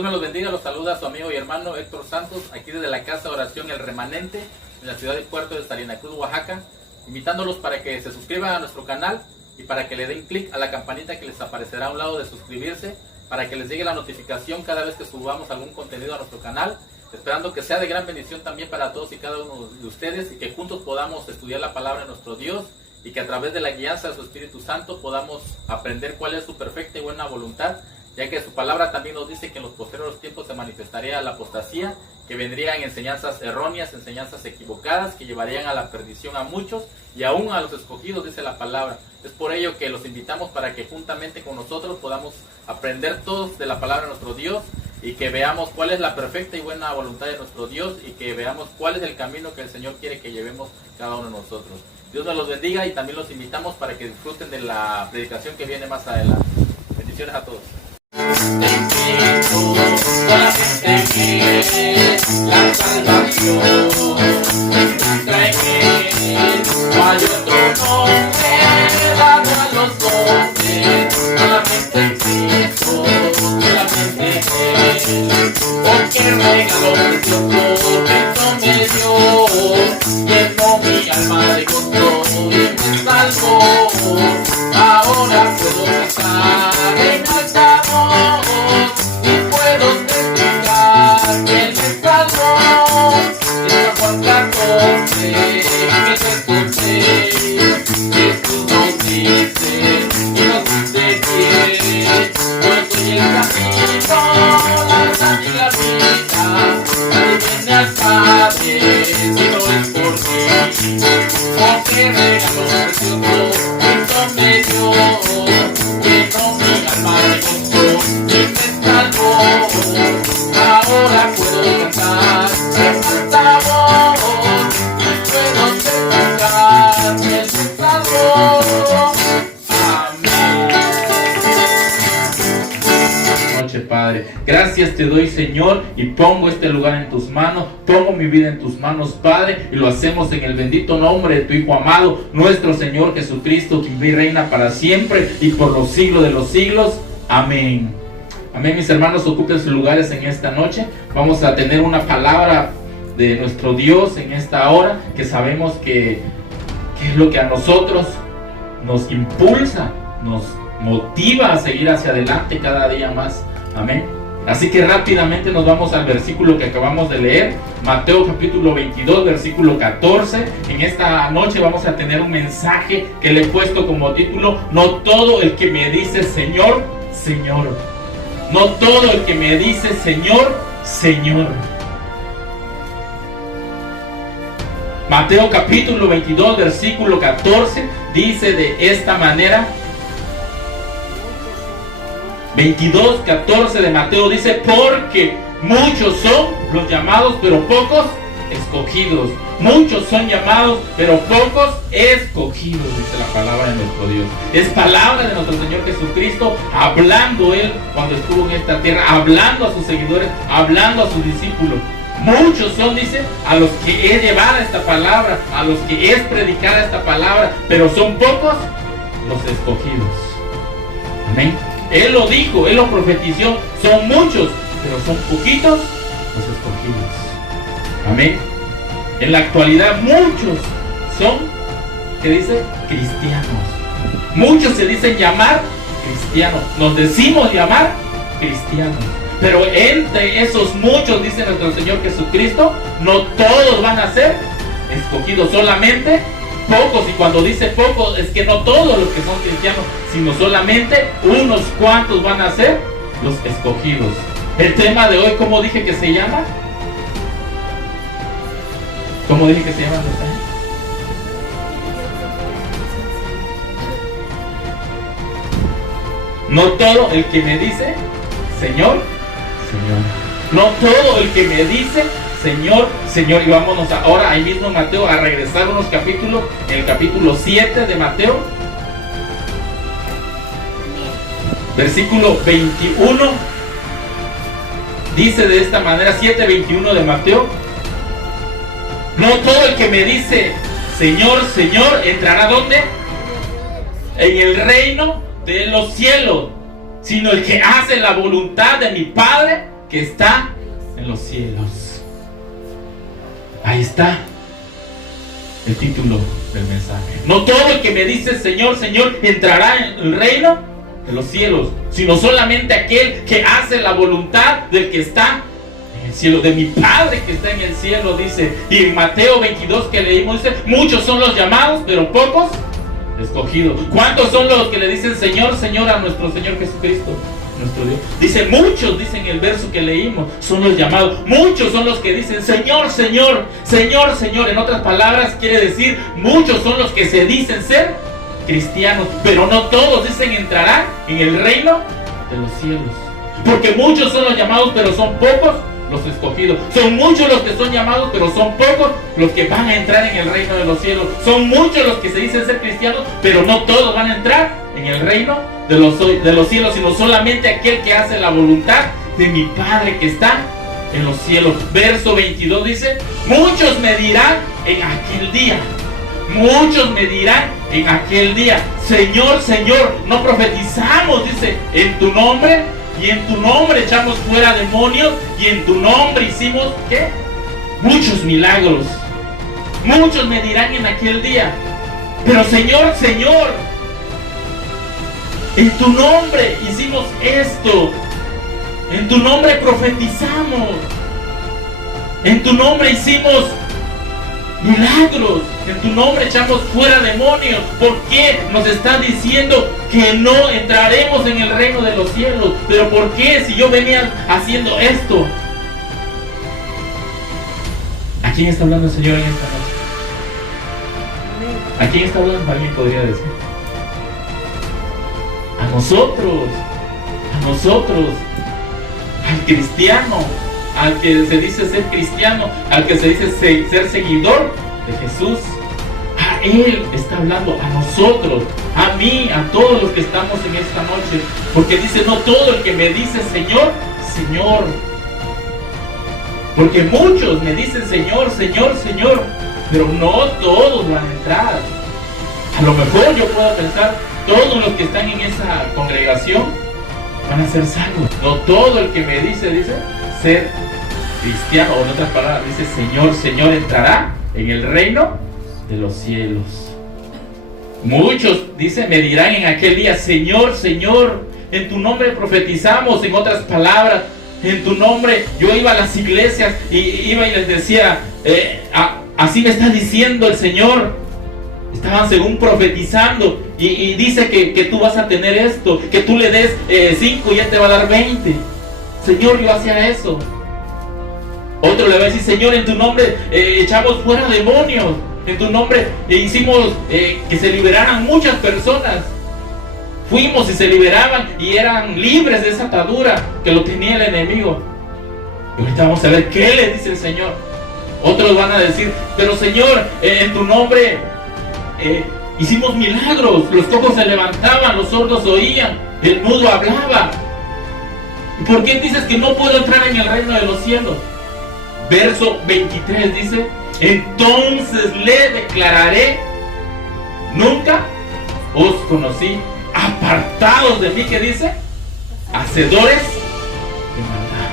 Dios me los bendiga, los saluda su amigo y hermano Héctor Santos, aquí desde la Casa de Oración El Remanente, en la ciudad y puerto de Salina Cruz, Oaxaca, invitándolos para que se suscriban a nuestro canal y para que le den clic a la campanita que les aparecerá a un lado de suscribirse, para que les llegue la notificación cada vez que subamos algún contenido a nuestro canal, esperando que sea de gran bendición también para todos y cada uno de ustedes y que juntos podamos estudiar la palabra de nuestro Dios y que a través de la guianza de su Espíritu Santo podamos aprender cuál es su perfecta y buena voluntad, ya que su palabra también nos dice que en los posteriores tiempos se manifestaría la apostasía, que vendrían enseñanzas erróneas, enseñanzas equivocadas, que llevarían a la perdición a muchos y aún a los escogidos, dice la palabra. Es por ello que los invitamos para que juntamente con nosotros podamos aprender todos de la palabra de nuestro Dios y que veamos cuál es la perfecta y buena voluntad de nuestro Dios y que veamos cuál es el camino que el Señor quiere que llevemos cada uno de nosotros. Dios nos los bendiga y también los invitamos para que disfruten de la predicación que viene más adelante. Bendiciones a todos. La salvación está en él, no hay otro nombre dado a los hombres, solamente en Cristo, solamente en él, porque regalo precioso Cristo me dio, llenó mi alma de gozo y me salvó, ahora puedo cantar en alta voz y puedo testificar que Él me salvó. En Juan 14 que te escuché, Jesús nos dice y nos dice que yo soy el camino, la verdad y la vida, nadie viene al Padre si no es por mí, porque regalo precioso Cristo me dio, llenó mi alma de gozo y me salvó, ahora puedo cantar en alta voz y puedo testificar que Él me salvó. Amén. Noche, Padre, gracias te doy, Señor, y pongo este lugar en tus manos, pongo mi vida en tus manos, Padre, y lo hacemos en el bendito nombre de tu Hijo amado, nuestro Señor Jesucristo, que vive y reina para siempre y por los siglos de los siglos. Amén. Amén, mis hermanos, ocupen sus lugares en esta noche. Vamos a tener una palabra de nuestro Dios en esta hora, que sabemos que es lo que a nosotros nos impulsa, nos motiva a seguir hacia adelante cada día más. Amén. Así que rápidamente nos vamos al versículo que acabamos de leer, Mateo capítulo 22, versículo 14. En esta noche vamos a tener un mensaje que le he puesto como título: no todo el que me dice Señor, Señor. No todo el que me dice Señor, Señor. Mateo capítulo 22, versículo 14 dice de esta manera. 22:14 de Mateo dice: porque muchos son los llamados, pero pocos escogidos. Muchos son llamados, pero pocos escogidos, dice la palabra de nuestro Dios. Es palabra de nuestro Señor Jesucristo, hablando Él cuando estuvo en esta tierra, hablando a sus seguidores, hablando a sus discípulos. Muchos son, dice, a los que es llevada esta palabra, a los que es predicada esta palabra, pero son pocos los escogidos. Amén. Él lo dijo, Él lo profetizó, son muchos, pero son poquitos los escogidos. Amén. En la actualidad muchos son, ¿qué dice? Cristianos. Muchos se dicen llamar cristianos. Nos decimos llamar cristianos. Pero entre esos muchos, dice nuestro Señor Jesucristo, no todos van a ser escogidos, solamente pocos. Y cuando dice pocos, es que no todos los que son cristianos, sino solamente unos cuantos van a ser los escogidos. El tema de hoy, ¿cómo dije que se llama? ¿Cómo dije que se llama? No todo el que me dice Señor, Señor. No todo el que me dice Señor, Señor. Y vámonos ahora ahí mismo en Mateo a regresar unos capítulos, en el capítulo 7 de Mateo, versículo 21. Dice de esta manera, 7:21 de Mateo: no todo el que me dice Señor, Señor entrará ¿dónde? En el reino de los cielos, sino el que hace la voluntad de mi Padre que está en los cielos. Ahí está el título del mensaje. No todo el que me dice Señor, Señor entrará en el reino de los cielos, sino solamente aquel que hace la voluntad del que está en el cielo, de mi Padre que está en el cielo, dice. Y en Mateo 22 que leímos dice, muchos son los llamados, pero pocos escogidos. ¿Cuántos son los que le dicen Señor, Señor a nuestro Señor Jesucristo, nuestro Dios? Dice muchos, dice en el verso que leímos, son los llamados. Muchos son los que dicen Señor, Señor, Señor, Señor. En otras palabras quiere decir, muchos son los que se dicen ser cristianos, pero no todos dicen entrarán en el reino de los cielos. Porque muchos son los llamados, pero son pocos los escogidos. Son muchos los que son llamados, pero son pocos los que van a entrar en el reino de los cielos. Son muchos los que se dicen ser cristianos, pero no todos van a entrar en el reino de los cielos, sino solamente aquel que hace la voluntad de mi Padre que está en los cielos. Verso 22 dice, muchos me dirán en aquel día, muchos me dirán en aquel día, Señor, Señor, no profetizamos, dice, en tu nombre, y en tu nombre echamos fuera demonios, y en tu nombre hicimos, ¿qué? Muchos milagros. Muchos me dirán en aquel día, pero Señor, Señor, en tu nombre hicimos esto, en tu nombre profetizamos, en tu nombre hicimos milagros, en tu nombre echamos fuera demonios. ¿Por qué nos están diciendo que no entraremos en el reino de los cielos? Pero ¿por qué si yo venía haciendo esto? ¿A quién está hablando el Señor en esta noche? ¿A quién está hablando? Alguien podría decir. A nosotros, al cristiano, al que se dice ser cristiano, al que se dice ser seguidor de Jesús. A Él está hablando, a nosotros, a mí, a todos los que estamos en esta noche. Porque dice, no todo el que me dice Señor, Señor. Porque muchos me dicen Señor, Señor, Señor, pero no todos van a entrar. A lo mejor yo puedo pensar, todos los que están en esa congregación van a ser salvos. No todo el que me dice ser cristiano, o en otras palabras dice Señor, Señor entrará en el reino de los cielos. Muchos, dice, me dirán en aquel día, Señor, Señor, en tu nombre profetizamos. En otras palabras, en tu nombre yo iba a las iglesias y iba y les decía, así me está diciendo el Señor. Estaban según profetizando y dice que tú vas a tener esto, que tú le des 5 y Él te va a dar 20. Señor, yo hacía eso. Otro le va a decir, Señor, en tu nombre echamos fuera demonios. En tu nombre hicimos que se liberaran muchas personas. Fuimos y se liberaban y eran libres de esa atadura que lo tenía el enemigo. Y ahorita vamos a ver qué le dice el Señor. Otros van a decir, pero Señor, en tu nombre hicimos milagros. Los cojos se levantaban, los sordos oían, el mudo hablaba. ¿Y por qué dices que no puedo entrar en el reino de los cielos? Verso 23 dice, entonces le declararé, nunca os conocí, apartados de mí, ¿qué dice? Hacedores de maldad.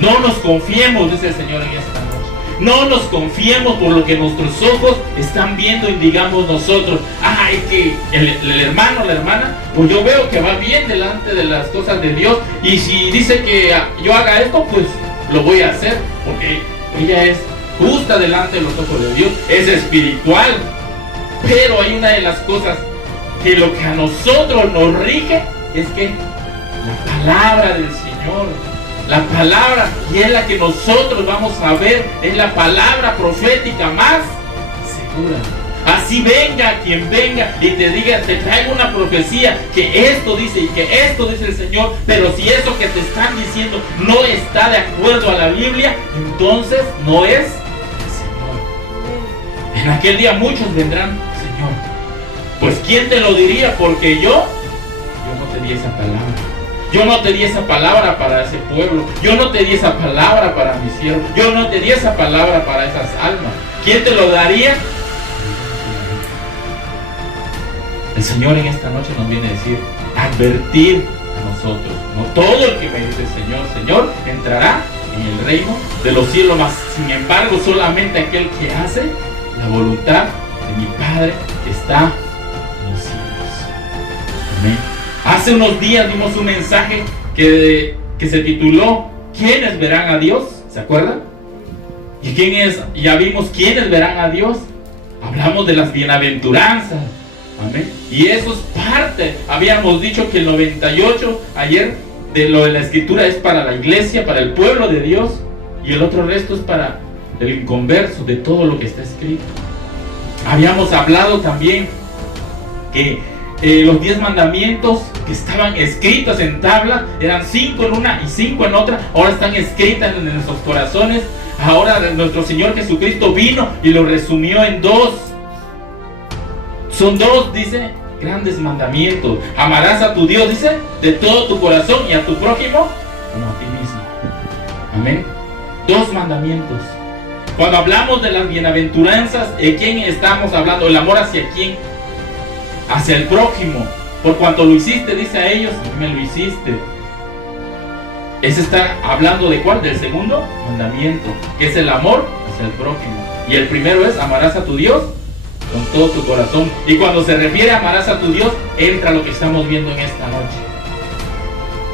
No nos confiemos, dice el Señor en esta noche. No nos confiemos por lo que nuestros ojos están viendo y digamos nosotros, ay, que el hermano, la hermana, pues yo veo que va bien delante de las cosas de Dios, y si dice que yo haga esto, pues lo voy a hacer, porque ella es justa delante de los ojos de Dios, es espiritual. Pero hay una de las cosas que lo que a nosotros nos rige es que la palabra del Señor, la palabra, y es la que nosotros vamos a ver, es la palabra profética más segura. Así venga quien venga y te diga, te traigo una profecía que esto dice y que esto dice el Señor, pero si eso que te están diciendo no está de acuerdo a la Biblia, entonces no es el Señor. En aquel día muchos vendrán, Señor, pues ¿quién te lo diría? Porque yo no te di esa palabra. Yo no te di esa palabra para ese pueblo. Yo no te di esa palabra para mi siervo. Yo no te di esa palabra para esas almas. ¿Quién te lo daría? El Señor en esta noche nos viene a decir, advertir a nosotros. No todo el que me dice Señor, Señor, entrará en el reino de los cielos, mas sin embargo solamente aquel que hace la voluntad de mi Padre que está en los cielos. Amén. Hace unos días vimos un mensaje que se tituló ¿Quiénes verán a Dios? ¿Se acuerdan? ¿Y ya vimos quiénes verán a Dios? Hablamos de las bienaventuranzas. Amén. Y eso es parte. Habíamos dicho que el 98 ayer de lo de la escritura es para la iglesia, para el pueblo de Dios, y el otro resto es para el inconverso de todo lo que está escrito. Habíamos hablado también que los 10 mandamientos que estaban escritos en tabla eran 5 en una y 5 en otra. Ahora están escritas en nuestros corazones. Ahora nuestro Señor Jesucristo vino y lo resumió en 2. Son 2, dice, grandes mandamientos. Amarás a tu Dios, dice, de todo tu corazón, y a tu prójimo como a ti mismo. Amén. 2 mandamientos. Cuando hablamos de las bienaventuranzas, ¿de quién estamos hablando? El amor hacia quién. Hacia el prójimo. Por cuanto lo hiciste, dice a ellos, a mí me lo hiciste. Ese está hablando de ¿cuál? Del segundo mandamiento, que es el amor hacia el prójimo. Y el primero es amarás a tu Dios con todo tu corazón. Y cuando se refiere a amarás a tu Dios, entra lo que estamos viendo en esta noche.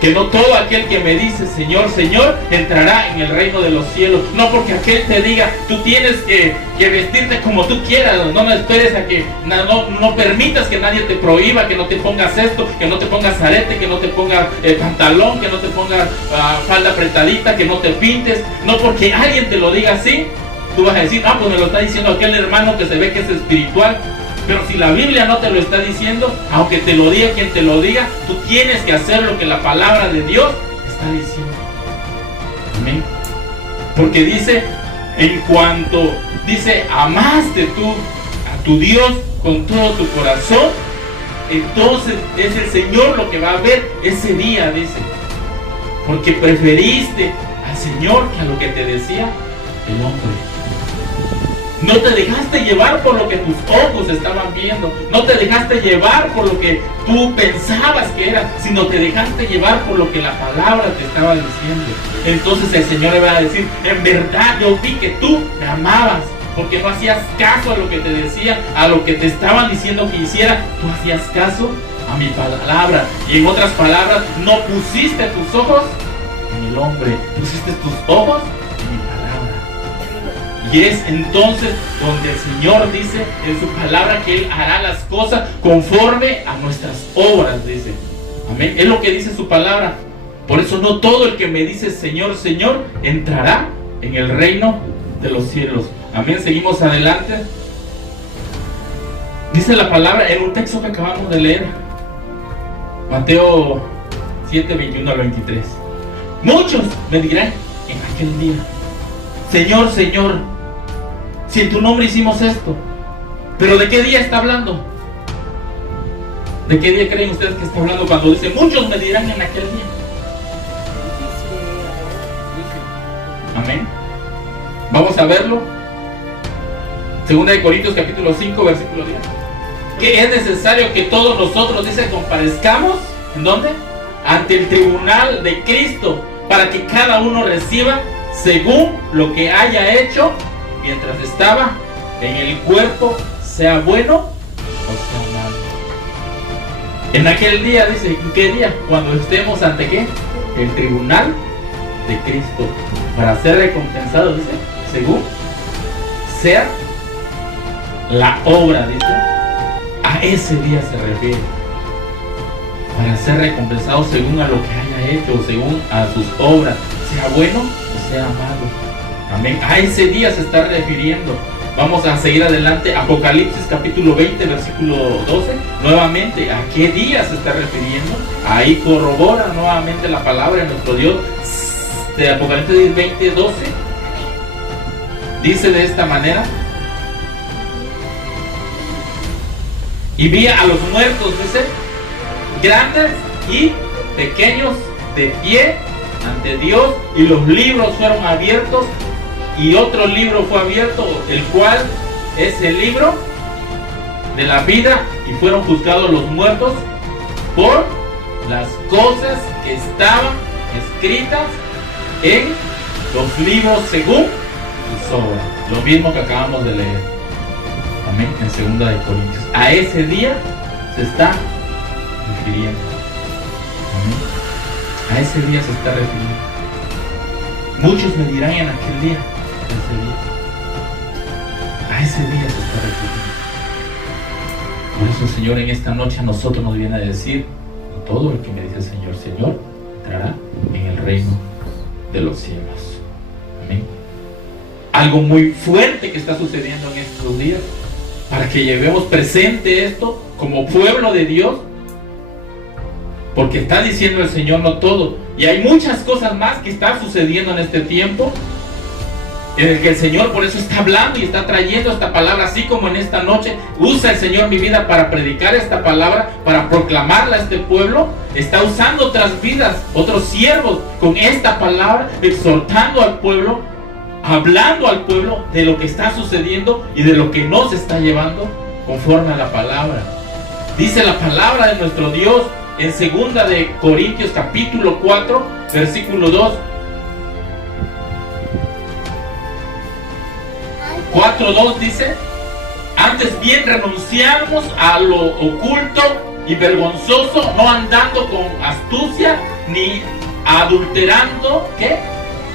Que no todo aquel que me dice Señor, Señor, entrará en el reino de los cielos. No porque aquel te diga, tú tienes que vestirte como tú quieras. No me esperes a que, no permitas que nadie te prohíba, que no te pongas esto, que no te pongas arete, que no te pongas pantalón, que no te pongas falda apretadita, que no te pintes. No porque alguien te lo diga así, tú vas a decir, pues me lo está diciendo aquel hermano que se ve que es espiritual. Pero si la Biblia no te lo está diciendo, aunque te lo diga quien te lo diga, tú tienes que hacer lo que la palabra de Dios está diciendo. Amén. Porque dice, en cuanto dice, amaste tú a tu Dios con todo tu corazón, entonces es el Señor lo que va a ver ese día, dice. Porque preferiste al Señor que a lo que te decía el hombre. No te dejaste llevar por lo que tus ojos estaban viendo. No te dejaste llevar por lo que tú pensabas que era, sino te dejaste llevar por lo que la palabra te estaba diciendo. Entonces el Señor le va a decir, en verdad yo vi que tú me amabas, porque no hacías caso a lo que te decía, a lo que te estaban diciendo que hiciera. Tú hacías caso a mi palabra. Y en otras palabras, no pusiste tus ojos en el hombre, pusiste tus ojos en mi palabra. Y es entonces donde el Señor dice en su palabra que Él hará las cosas conforme a nuestras obras, dice. Amén. Es lo que dice su palabra. Por eso no todo el que me dice Señor, Señor, entrará en el reino de los cielos. Amén. Seguimos adelante. Dice la palabra en un texto que acabamos de leer. Mateo 7, 21 al 23. Muchos me dirán en aquel día, Señor, Señor, si en tu nombre hicimos esto. Pero ¿de qué día está hablando? ¿De qué día creen ustedes que está hablando cuando dice muchos me dirán en aquel día? Amén. Vamos a verlo. 2 de Corintios capítulo 5 versículo 10. Que es necesario que todos nosotros, dice, comparezcamos, ¿en dónde? Ante el tribunal de Cristo, para que cada uno reciba según lo que haya hecho mientras estaba en el cuerpo, sea bueno o sea malo. En aquel día, dice, ¿en qué día? Cuando estemos ante ¿qué? El tribunal de Cristo, para ser recompensados, dice, según sea la obra, dice. A ese día se refiere, para ser recompensados según a lo que haya hecho, según a sus obras, sea bueno o sea malo. Amén. A ese día se está refiriendo. Vamos a seguir adelante. Apocalipsis capítulo 20 versículo 12. Nuevamente, ¿a qué día se está refiriendo? Ahí corrobora nuevamente la palabra de nuestro Dios. De Apocalipsis 20, 12. Dice de esta manera: y vi a los muertos, dice, grandes y pequeños, de pie ante Dios, y los libros fueron abiertos, y otro libro fue abierto, el cual es el libro de la vida, y fueron juzgados los muertos por las cosas que estaban escritas en los libros según su obra. Lo mismo que acabamos de leer. Amén. En 2 de Corintios. A ese día se está refiriendo. Amén. A ese día se está refiriendo. Muchos me dirán en aquel día. A ese día se está refiriendo. Por eso el Señor en esta noche a nosotros nos viene a decir: todo el que me dice Señor, Señor, entrará en el reino de los cielos. Amén. Algo muy fuerte que está sucediendo en estos días, para que llevemos presente esto como pueblo de Dios, porque está diciendo el Señor no todo, y hay muchas cosas más que están sucediendo en este tiempo, en el que el Señor por eso está hablando y está trayendo esta palabra, así como en esta noche usa el Señor mi vida para predicar esta palabra, para proclamarla a este pueblo. Está usando otras vidas, otros siervos con esta palabra, exhortando al pueblo, hablando al pueblo de lo que está sucediendo y de lo que nos está llevando conforme a la palabra. Dice la palabra de nuestro Dios en 2 de Corintios capítulo 4 versículo 2. 4:2 dice: antes bien renunciamos a lo oculto y vergonzoso, no andando con astucia ni adulterando ¿qué?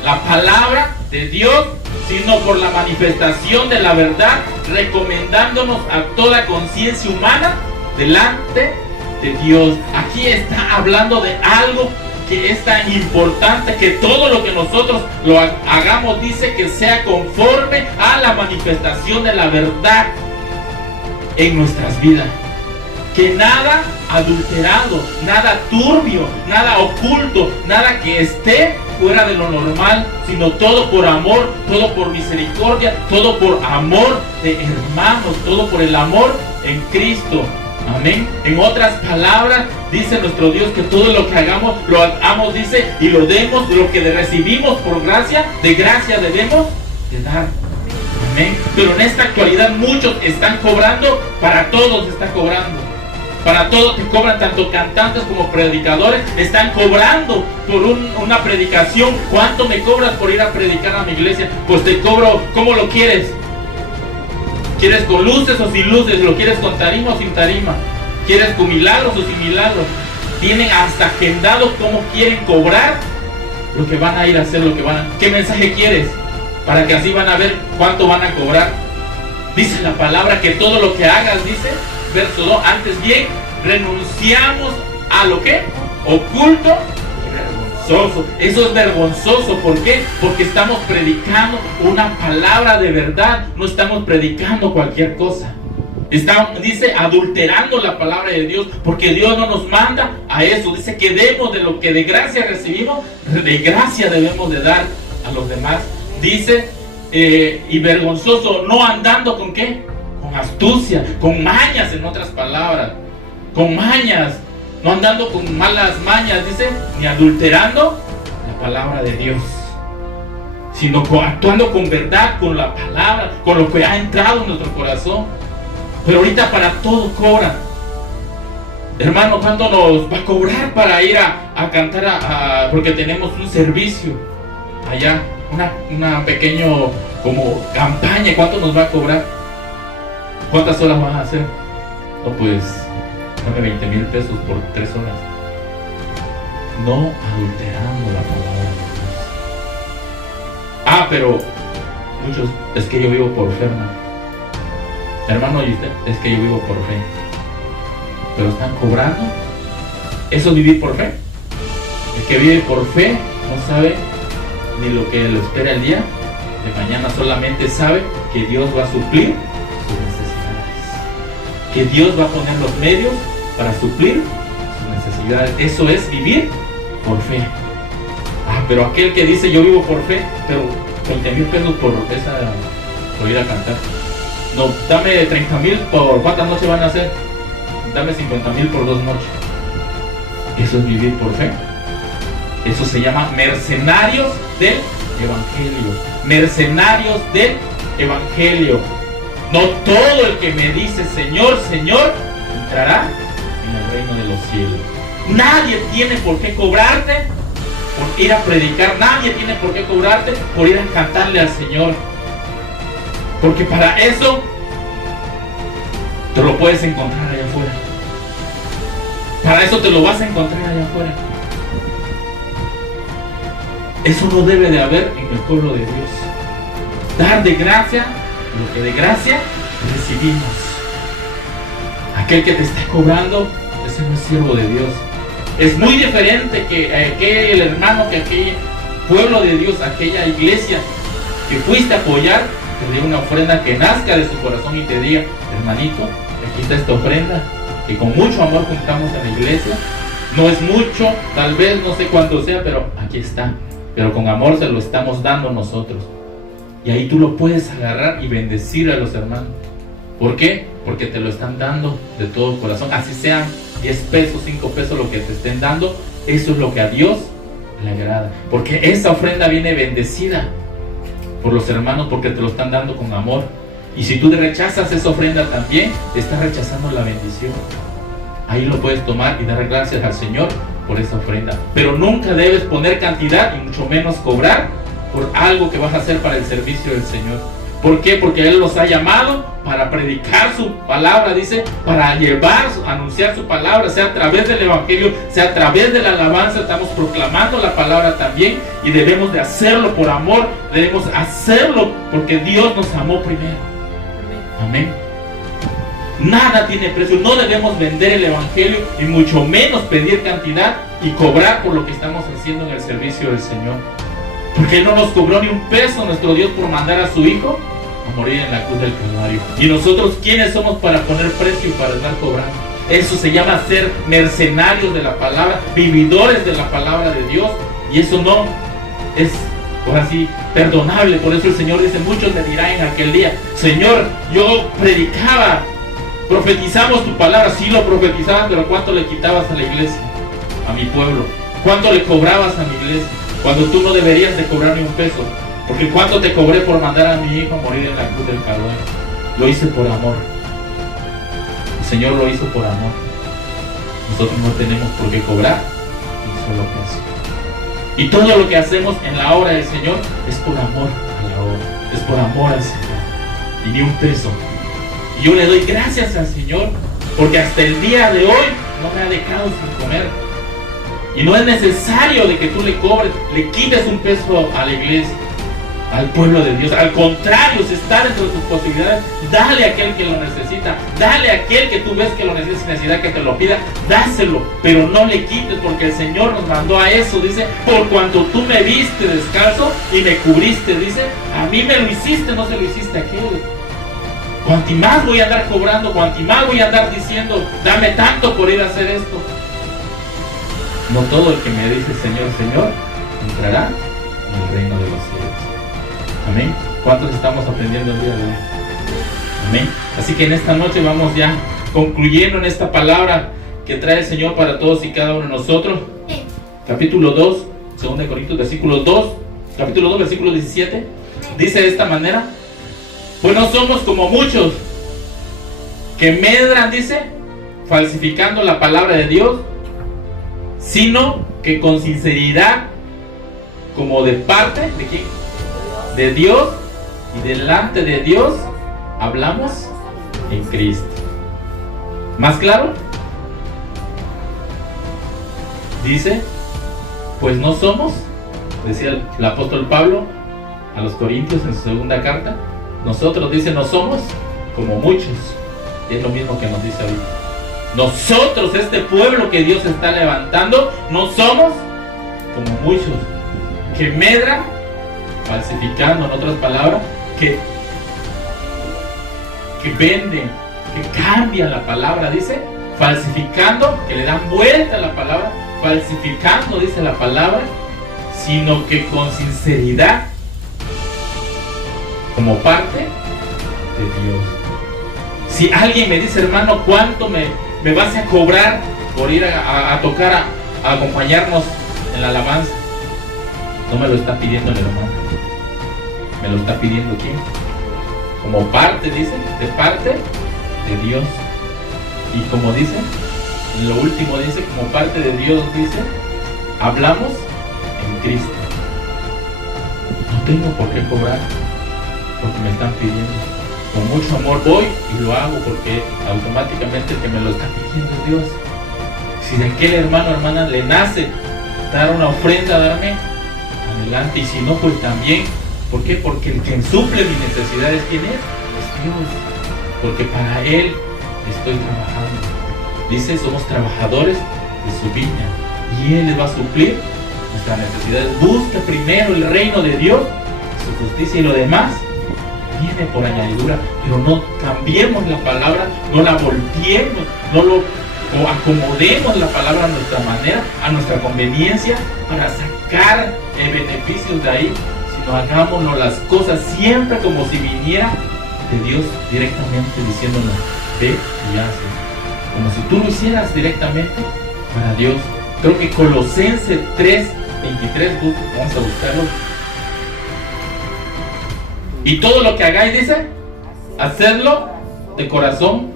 La palabra de Dios, sino por la manifestación de la verdad, recomendándonos a toda conciencia humana delante de Dios. Aquí está hablando de algo que es tan importante, que todo lo que nosotros lo hagamos, dice que sea conforme a la manifestación de la verdad en nuestras vidas. Que nada adulterado, nada turbio, nada oculto, nada que esté fuera de lo normal, sino todo por amor, todo por misericordia, todo por amor de hermanos, todo por el amor en Cristo. Amén. En otras palabras, dice nuestro Dios que todo lo que hagamos, lo hagamos, dice, y lo demos, lo que recibimos por gracia, de gracia debemos de dar. Amén. Pero en esta actualidad muchos están cobrando, para todos están cobrando. Para todos te cobran, tanto cantantes como predicadores, están cobrando por una predicación. ¿Cuánto me cobras por ir a predicar a mi iglesia? Pues te cobro, ¿cómo lo quieres? ¿Quieres con luces o sin luces? ¿Lo quieres con tarima o sin tarima? ¿Quieres con milagros o sin milagros? Tienen hasta agendado cómo quieren cobrar lo que van a ir a hacer, lo que van a... ¿Qué mensaje quieres? Para que así van a ver cuánto van a cobrar. Dice la palabra que todo lo que hagas, dice, verso 2, antes bien, renunciamos a lo que oculto y vergonzoso. Eso es vergonzoso. ¿Por qué? Porque estamos predicando una palabra de verdad, no estamos predicando cualquier cosa. Estamos, dice, adulterando la palabra de Dios, porque Dios no nos manda a eso. Dice que demos de lo que de gracia recibimos, de gracia debemos de dar a los demás. Dice, y vergonzoso, no andando con ¿qué? Con astucia, con mañas, en otras palabras, con mañas, no andando con malas mañas, dice, ni adulterando la palabra de Dios, sino actuando con verdad, con la palabra, con lo que ha entrado en nuestro corazón. Pero ahorita para todo cobran. Hermano, ¿cuánto nos va a cobrar para ir a cantar porque tenemos un servicio allá, una pequeño como campaña? ¿Cuánto nos va a cobrar? ¿Cuántas horas van a hacer? No, pues dame 20,000 pesos por 3 horas. No adulterando la palabra de Dios. Pero muchos, es que yo vivo por fe, hermano, y usted, es que yo vivo por fe. Pero están cobrando. ¿Eso es vivir por fe? El que vive por fe no sabe ni lo que le espera el día de mañana, solamente sabe que Dios va a suplir sus necesidades, que Dios va a poner los medios para suplir sus necesidades. Eso es vivir por fe. Pero aquel que dice yo vivo por fe, pero 20,000 pesos por ir a cantar. No, dame 30,000 por ¿cuántas noches van a hacer? Dame 50,000 por 2 noches. Eso es vivir por fe. Eso se llama mercenarios del Evangelio. Mercenarios del Evangelio. No todo el que me dice Señor, Señor, entrará en el reino de los cielos. Nadie tiene por qué cobrarte por ir a predicar. Nadie tiene por qué cobrarte por ir a cantarle al Señor. Porque para eso te lo puedes encontrar allá afuera. Para eso te lo vas a encontrar allá afuera. Eso no debe de haber en el pueblo de Dios. Dar de gracia lo que de gracia recibimos. Aquel que te está cobrando, ese no es siervo de Dios. Es muy diferente que aquel hermano, que aquel pueblo de Dios, aquella iglesia que fuiste a apoyar, te dé una ofrenda que nazca de su corazón y te diga: hermanito, aquí está esta ofrenda que con mucho amor juntamos en la iglesia. No es mucho, tal vez no sé cuánto sea, pero aquí está. Pero con amor se lo estamos dando nosotros. Y ahí tú lo puedes agarrar y bendecir a los hermanos. ¿Por qué? Porque te lo están dando de todo corazón. Así sean 10 pesos, 5 pesos, lo que te estén dando. Eso es lo que a Dios le agrada. Porque esa ofrenda viene bendecida por los hermanos, porque te lo están dando con amor. Y si tú rechazas esa ofrenda también, estás rechazando la bendición. Ahí lo puedes tomar y dar gracias al Señor por esa ofrenda. Pero nunca debes poner cantidad y mucho menos cobrar por algo que vas a hacer para el servicio del Señor. ¿Por qué? Porque Él los ha llamado para predicar su palabra, dice, para llevar, anunciar su palabra, sea a través del evangelio, sea a través de la alabanza. Estamos proclamando la palabra también, y debemos de hacerlo por amor, debemos hacerlo porque Dios nos amó primero. Amén. Nada tiene precio. No debemos vender el evangelio y mucho menos pedir cantidad y cobrar por lo que estamos haciendo en el servicio del Señor. Porque Él no nos cobró ni un peso, nuestro Dios, por mandar a su Hijo a morir en la cruz del Calvario. Y nosotros, ¿quiénes somos para poner precio y para estar cobrando? Eso se llama ser mercenarios de la palabra, vividores de la palabra de Dios. Y eso no es, ahora sí, perdonable. Por eso el Señor dice: muchos me dirán en aquel día: Señor, yo predicaba, profetizamos tu palabra. Sí, lo profetizabas, pero ¿cuánto le quitabas a la iglesia, a mi pueblo? ¿Cuánto le cobrabas a mi iglesia? Cuando tú no deberías de cobrar ni un peso. Porque ¿cuánto te cobré por mandar a mi hijo a morir en la cruz del Calvario? Lo hice por amor. El Señor lo hizo por amor. Nosotros no tenemos por qué cobrar un solo peso. Y todo lo que hacemos en la obra del Señor es por amor a la obra, es por amor al Señor. Y ni un peso. Y yo le doy gracias al Señor, porque hasta el día de hoy no me ha dejado sin comer. Y no es necesario de que tú le cobres, le quites un peso a la iglesia, al pueblo de Dios. Al contrario, si está dentro de tus posibilidades, dale a aquel que lo necesita, dale a aquel que tú ves que lo necesita, que te lo pida, dáselo, pero no le quites, porque el Señor nos mandó a eso. Dice: por cuanto tú me viste descalzo y me cubriste, dice, a mí me lo hiciste, no se lo hiciste a aquel. Cuanti más voy a andar cobrando, cuanti más voy a andar diciendo: dame tanto por ir a hacer esto. No todo el que me dice Señor, Señor, entrará en el reino de los cielos. Amén. ¿Cuántos estamos aprendiendo el día de hoy? Amén. Así que en esta noche vamos ya concluyendo en esta palabra que trae el Señor para todos y cada uno de nosotros. Capítulo 2, 2 de Corintios, capítulo 2, versículo 17. Dice de esta manera: pues no somos como muchos que medran, dice, falsificando la palabra de Dios, sino que con sinceridad, como de parte de quién, de Dios, y delante de Dios hablamos en Cristo. ¿Más claro? Dice: pues no somos, decía el apóstol Pablo a los Corintios en su segunda carta, nosotros, dice, no somos como muchos. Y es lo mismo que nos dice ahorita. Nosotros, este pueblo que Dios está levantando, no somos como muchos que medran, falsificando, en otras palabras, que venden, que cambian la palabra, dice, falsificando, que le dan vuelta a la palabra, falsificando, dice la palabra, sino que con sinceridad, como parte de Dios. Si alguien me dice: hermano, ¿cuánto me vas a cobrar por ir a tocar, a acompañarnos en la alabanza? No me lo está pidiendo el hermano, me lo está pidiendo ¿quién? Como parte, dice, de parte de Dios. Y como dice, En lo último dice, como parte de Dios, dice, hablamos en Cristo. No tengo por qué cobrar, porque me están pidiendo. Con mucho amor voy y lo hago, porque automáticamente el que me lo está pidiendo es Dios. Si de aquel hermano o hermana le nace dar una ofrenda, darme, adelante. Y si no, pues también. ¿Por qué? Porque el que suple mis necesidades, ¿quién es? Es Dios. Porque para Él estoy trabajando. Dice, somos trabajadores de su viña, y Él les va a suplir nuestras necesidades. Busca primero el reino de Dios, su justicia, y lo demás viene por añadidura. Pero no cambiemos la palabra, no la volteemos, no lo acomodemos la palabra a nuestra manera, a nuestra conveniencia, para sacar beneficios de ahí, sino hagámonos las cosas siempre como si viniera de Dios directamente, diciéndonos, ve y hace. Como si tú lo hicieras directamente para Dios. Creo que Colosenses 3:23, vamos a buscarlo. Y todo lo que hagáis, dice, hacedlo de corazón,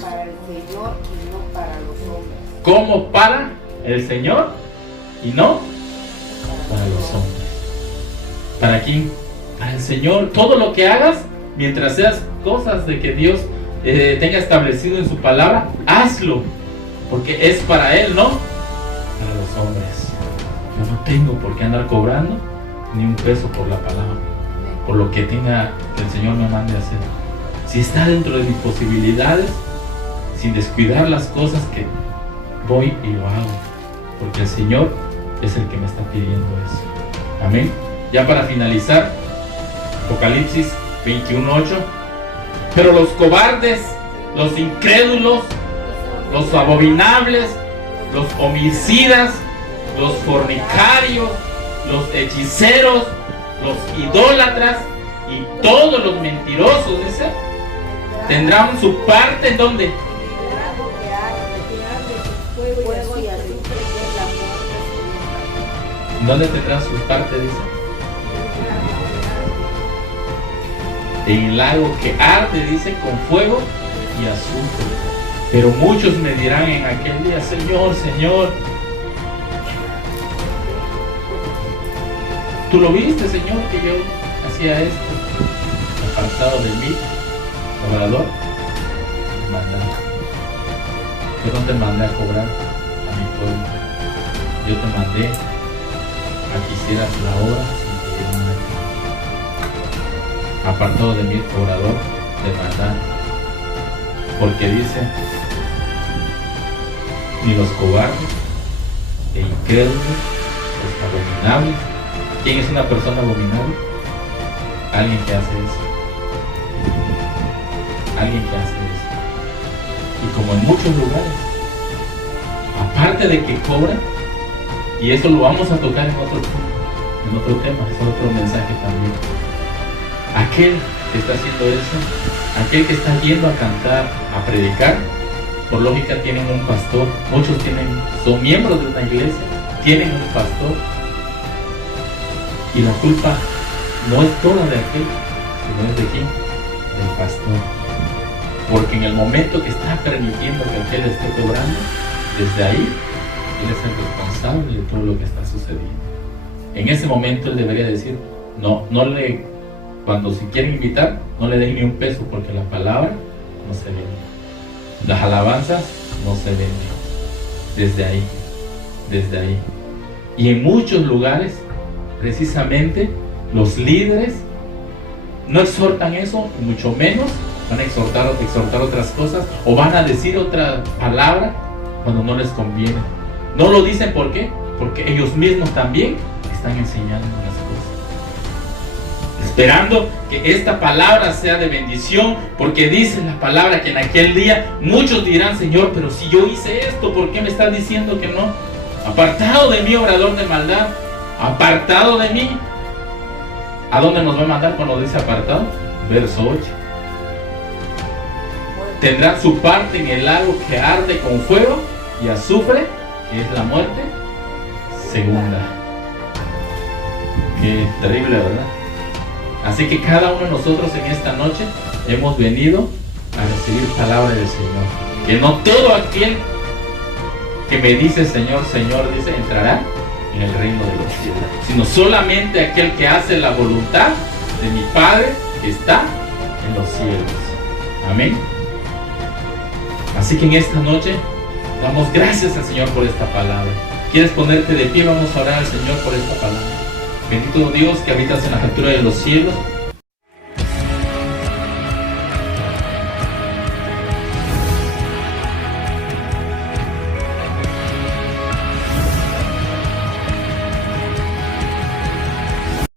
para el Señor y no para los hombres. como para el Señor y no para los hombres. ¿Para quién? Para el Señor. Todo lo que hagas, mientras seas cosas de que Dios tenga establecido en su palabra, hazlo, porque es para Él, no para los hombres. Yo no tengo por qué andar cobrando ni un peso por la palabra, por lo que tenga que el Señor me mande a hacer. Si está dentro de mis posibilidades, sin descuidar las cosas, que voy y lo hago, porque el Señor es el que me está pidiendo eso. Amén. Ya para finalizar, Apocalipsis 21:8. Pero los cobardes, los incrédulos, los abominables, los homicidas, los fornicarios, los hechiceros, los idólatras y todos los mentirosos, dice, tendrán su parte en donde. Fuego y azufre es la muerte segunda. ¿Dónde tendrán su parte? Dice. En el lago que arde, dice, con fuego y azufre. Pero muchos me dirán en aquel día, Señor, Señor, ¿tú lo viste, Señor, que yo hacía esto? Apartado de mí, obrador, mandado. Yo no te mandé a cobrar a mi pueblo. Yo te mandé a que hicieras la obra sin pedir nada. Apartado de mí, obrador de maldad. Porque dice, ni los cobardes e incrédulos, los abominables. ¿Quién es una persona abominable? Alguien que hace eso. Alguien que hace eso. Y como en muchos lugares, aparte de que cobran, y eso lo vamos a tocar en otro tema, es otro mensaje también. Aquel que está haciendo eso, aquel que está yendo a cantar, a predicar, por lógica tienen un pastor. Muchos son miembros de una iglesia, tienen un pastor, y la culpa no es toda de aquel, sino es de quién, del pastor. Porque en el momento que está permitiendo que aquel esté cobrando, desde ahí él es el responsable de todo lo que está sucediendo. En ese momento él debería decir, cuando si quieren invitar, no le den ni un peso, porque la palabra no se vende, las alabanzas no se venden. Desde ahí. Y en muchos lugares, precisamente, los líderes no exhortan eso, mucho menos van a exhortar otras cosas, o van a decir otra palabra cuando no les conviene. No lo dicen, ¿por qué? Porque ellos mismos también están enseñando las cosas, esperando que esta palabra sea de bendición, porque dice la palabra que en aquel día muchos dirán, Señor, pero si yo hice esto, ¿por qué me estás diciendo que no? Apartado de mí, obrador de maldad, apartado de mí. ¿A dónde nos va a mandar cuando dice apartado? Verso 8. Tendrán su parte en el lago que arde con fuego y azufre, que es la muerte segunda. Qué terrible, ¿verdad? Así que cada uno de nosotros en esta noche hemos venido a recibir palabra del Señor. Que no todo aquel que me dice Señor, Señor, dice, entrará en el reino de los cielos, sino solamente aquel que hace la voluntad de mi Padre que está en los cielos. Amén. Así que en esta noche damos gracias al Señor por esta palabra. ¿Quieres ponerte de pie? Vamos a orar al Señor por esta palabra. Bendito Dios que habitas en la altura de los cielos.